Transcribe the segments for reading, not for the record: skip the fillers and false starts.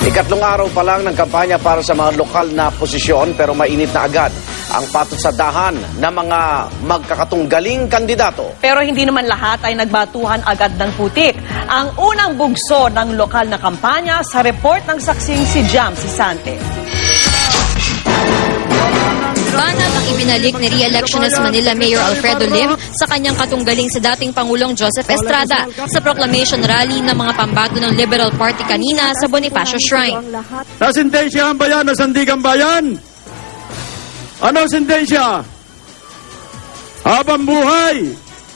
Ikatlong araw pa lang ng kampanya para sa mga lokal na posisyon pero mainit na agad ang patutsadahan ng mga magkakatunggaling kandidato. Pero hindi naman lahat ay nagbatuhan agad ng putik. Ang unang bugso ng lokal na kampanya sa report ng saksing si Jam Sisante. Banat ang ibinalik ni re-electionist Manila Mayor Alfredo Lim sa kanyang katunggaling sa dating Pangulong Joseph Estrada sa proclamation rally ng mga pambato ng Liberal Party kanina sa Bonifacio Shrine. Nasintensyahan ba yan? Nasandigan ba yan? Ano sintensya? Habang buhay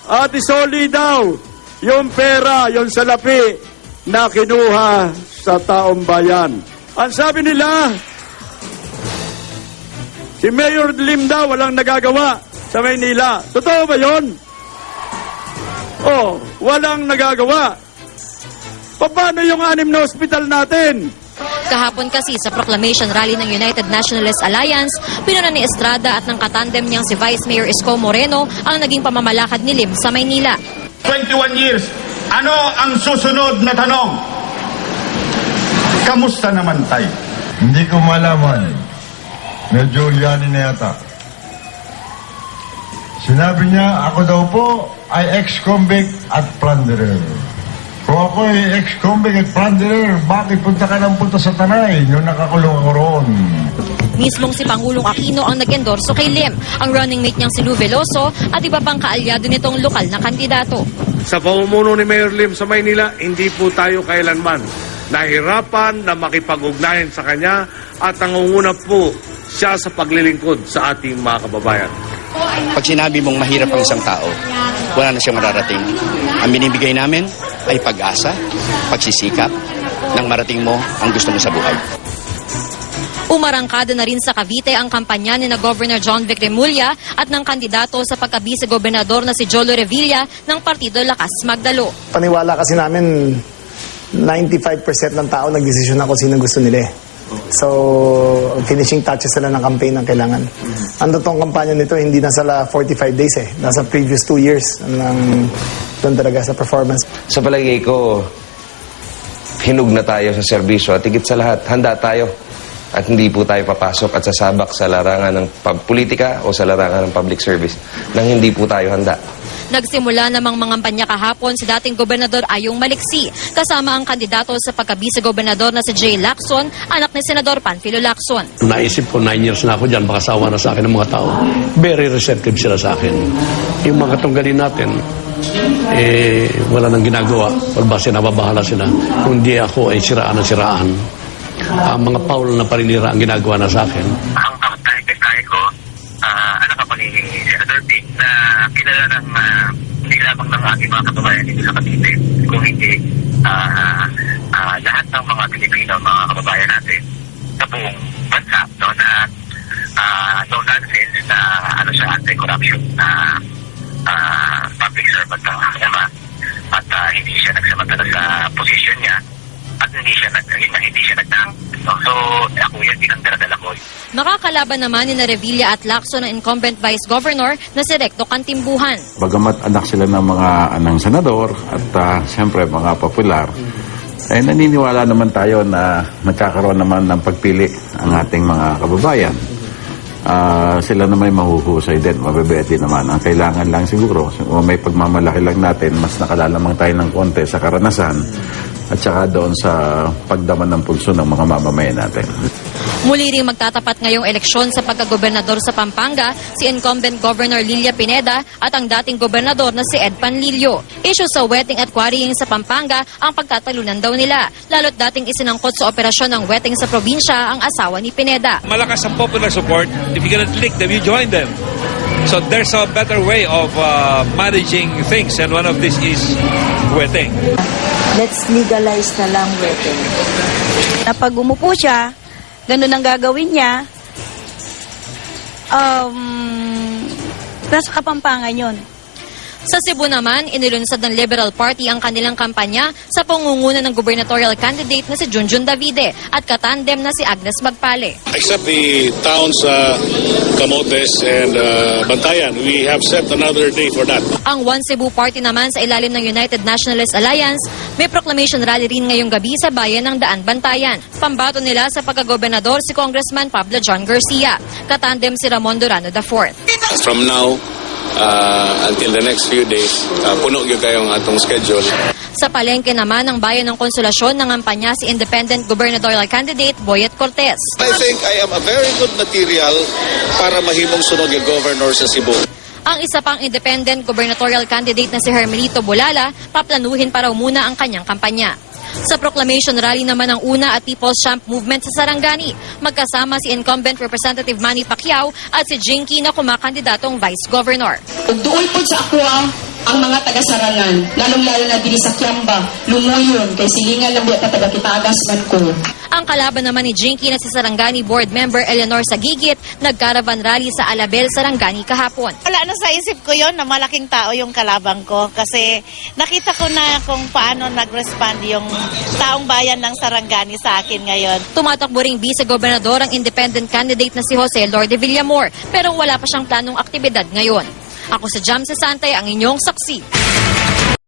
at isoli daw yung pera, yung salapi na kinuha sa taong bayan. Ang sabi nila, si Mayor Lim daw walang nagagawa sa Maynila. Totoo ba yun? Oh, walang nagagawa. Paano yung 6 na ospital natin? Kahapon kasi sa proclamation rally ng United Nationalist Alliance, pinuna ni Estrada at ng katandem niyang si Vice Mayor Isko Moreno ang naging pamamalakad ni Lim sa Maynila. 21 years, ano ang susunod na tanong? Kamusta naman tayo? Hindi ko malaman. Medyo yanin na yata. Sinabi niya, ako daw po ay ex-convict at plunderer. Kung ako ay ex-convict at plunderer, bakit punta ka ng punta sa Tanay nung nakakulong ako roon? Mismong si Pangulong Aquino ang nag-endorso kay Lim, ang running mate niyang si Lou Veloso at iba pang kaalyado nitong lokal na kandidato. Sa pamumuno ni Mayor Lim sa Maynila, hindi po tayo kailanman nahirapan na makipag-ugnayan sa kanya at nangunguna po siya sa paglilingkod sa ating mga kababayan. Pag sinabi mong mahirap ang isang tao, wala na siyang mararating. Ang binibigay namin ay pag-asa, pagsisikap, nang marating mo ang gusto mo sa buhay. Umarangkada na rin sa Cavite ang kampanya ni na Governor John Vic Remulla at ng kandidato sa pagka-vice-gobernador na si Jolo Revilla ng Partido Lakas Magdalo. Paniwala kasi namin 95% ng tao nagdesisyon na kung sino gusto nila eh. So, finishing touches sila ng campaign ang kailangan. Ang totoong kampanya nito, hindi nasa 45 days eh. Nasa previous 2 years doon talaga sa performance. Sa palagay ko, hinug na tayo sa serbisyo at higit sa lahat, handa tayo. At hindi po tayo papasok at sasabak sa larangan ng politika o sa larangan ng public service nang hindi po tayo handa. Nagsimula namang mangampanya kahapon si dating Gobernador Ayong Maliksi kasama ang kandidato sa pagka-vice-gobernador na si Jay Lacson, anak ni Senador Panfilo Lacson. Naisip ko 9 years na ako dyan, baka sawa na sa akin ng mga tao. Very receptive sila sa akin. Yung mga katunggalin natin, wala nang ginagawa. Pagbase nababahala sila. Kung di ako ay siraan na siraan. Ang mga Paul na parinira ang ginagawa na sa akin. Ang pagkakitahe ko, anak ako ni Senator Ping na kilala ng hindi lamang ng ating mga kababayan dito sa Cavite, kung hindi lahat ng mga Pilipino, mga kababayan natin sa buong bansa, no, na no nonsense na ano siya, anti-corruption na public servant ng ama at hindi siya nagsamantala sa posisyon niya at hindi siya nagdang. No? So, ako yan din ang daladala ko. Makakalaban naman ni na Revilla at Lacson ng incumbent Vice Governor na si Recto Cantimbuhan. Bagamat anak sila ng mga anang senador at siyempre mga popular, ay naniniwala naman tayo na nagkakaroon naman ng pagpili ang ating mga kababayan. Sila naman mahuhusay din, mabebeti naman. Ang kailangan lang siguro, may pagmamalaki lang natin, mas nakalalamang tayo ng konti sa karanasan at saka doon sa pagdaman ng pulso ng mga mamamayan natin. Muli ring magtatapat ngayong eleksyon sa pagkagobernador sa Pampanga si incumbent Governor Lilia Pineda at ang dating gobernador na si Ed Panlilio. Issue sa wetting at quarrying sa Pampanga ang pagtatalunan daw nila. Lalo't dating isinangkot sa operasyon ng wetting sa probinsya ang asawa ni Pineda. Malakas ang popular support. If you cannot click them, you join them. So there's a better way of managing things and one of this is wetting. Let's legalize na lang wetting. Pag umupo siya, ganun ang gagawin niya, nasa Kapampangan yun. Sa Cebu naman, inilunsad ng Liberal Party ang kanilang kampanya sa pangunguna ng gubernatorial candidate na si Junjun Davide at katandem na si Agnes Magpale. Except the towns Camotes and Bantayan, we have set another day for that. Ang One Cebu Party naman sa ilalim ng United Nationalist Alliance, may proclamation rally rin ngayong gabi sa bayan ng Daan, Bantayan. Pambato nila sa pagkagobernador si Congressman Pablo John Garcia, katandem si Ramon Durano IV. From now until the next few days, puno yung kayong atong schedule. Sa palengke naman ng bayan ng Konsolasyon ng kampanya si independent gubernatorial candidate Boyet Cortez. I think I am a very good material para mahimong sunod yung governor sa Cebu. Ang isa pang independent gubernatorial candidate na si Hermelito Bulala, paplanuhin para muna ang kanyang kampanya. Sa proclamation rally naman ng UNA at People's Champ Movement sa Sarangani, magkasama si incumbent Representative Manny Pacquiao at si Jinky na kumakandidatong Vice Governor. Doon po sa akwa ang mga taga-Sarangan, lalong-lalo na dili sa Kiamba, lumuyon, kay silingan lang at taga-kitagas man ko. Ang kalaban naman ni Jinky na si Sarangani Board Member Eleanor Sagigit, nag-caravan rally sa Alabel, Sarangani kahapon. Wala na sa isip ko yon na malaking tao yung kalabang ko kasi nakita ko na kung paano nag-respond yung taong bayan ng Sarangani sa akin ngayon. Tumatakbo ring vice-gobernador ang independent candidate na si Jose Lorde Villamor, pero wala pa siyang planong aktibidad ngayon. Ako si Jam Sesante, ang inyong saksi.